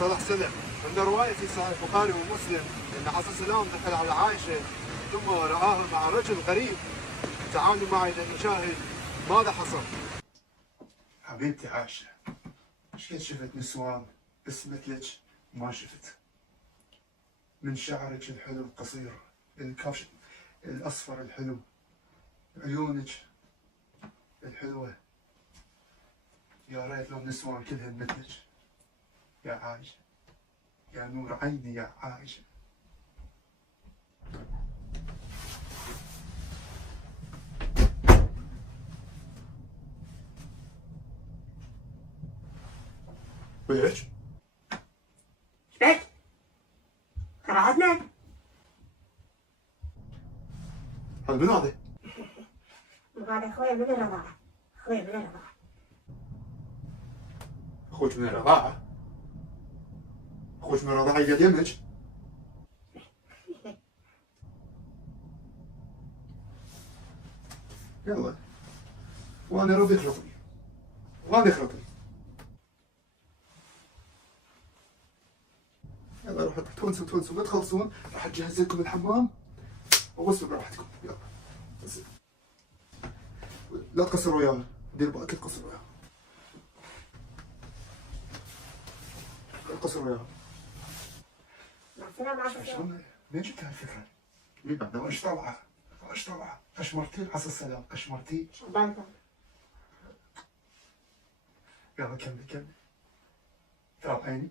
صالح سلم عنده رواية في صحيح البخاري ومسلم أن حصل سلام دخل على عائشة ثم رآها مع رجل غريب. تعالوا معي لنشاهد ماذا حصل. حبيبتي عائشة، ايش قد شفت نسوان بس مثلك ما شفت. من شعرك الحلو القصير، الكاش الأصفر الحلو، عيونك الحلوة، يا ريت لو نسوان كلهن مثلك يا عائشة، يا نور عيني يا عائشة. ويش؟ بك قرعتنا هذا من هذا؟ هذا اخوي من الرضاعة. اخوي من الرضاعة. أخوك من الرضاعة؟ أخوك من الرضاعة قد يمك؟ يلا وأنا ربي اخلطني وأنا اخلطني. يلا روحوا تونسوا ما تخلصون، راح أجهز لكم الحمام وغسلوا براحتكم. يلا بس لا تقصروا وياه، دير بالك تقصروا وياه، لا تقصروا وياه. مع السلامة. شلون منين جبت هالفكرة؟ ايش طلعة؟ ايش طلعة؟ قشمرتي عسى السلام، قشمرتي. شبانكم. يلا كمل ترى عيني.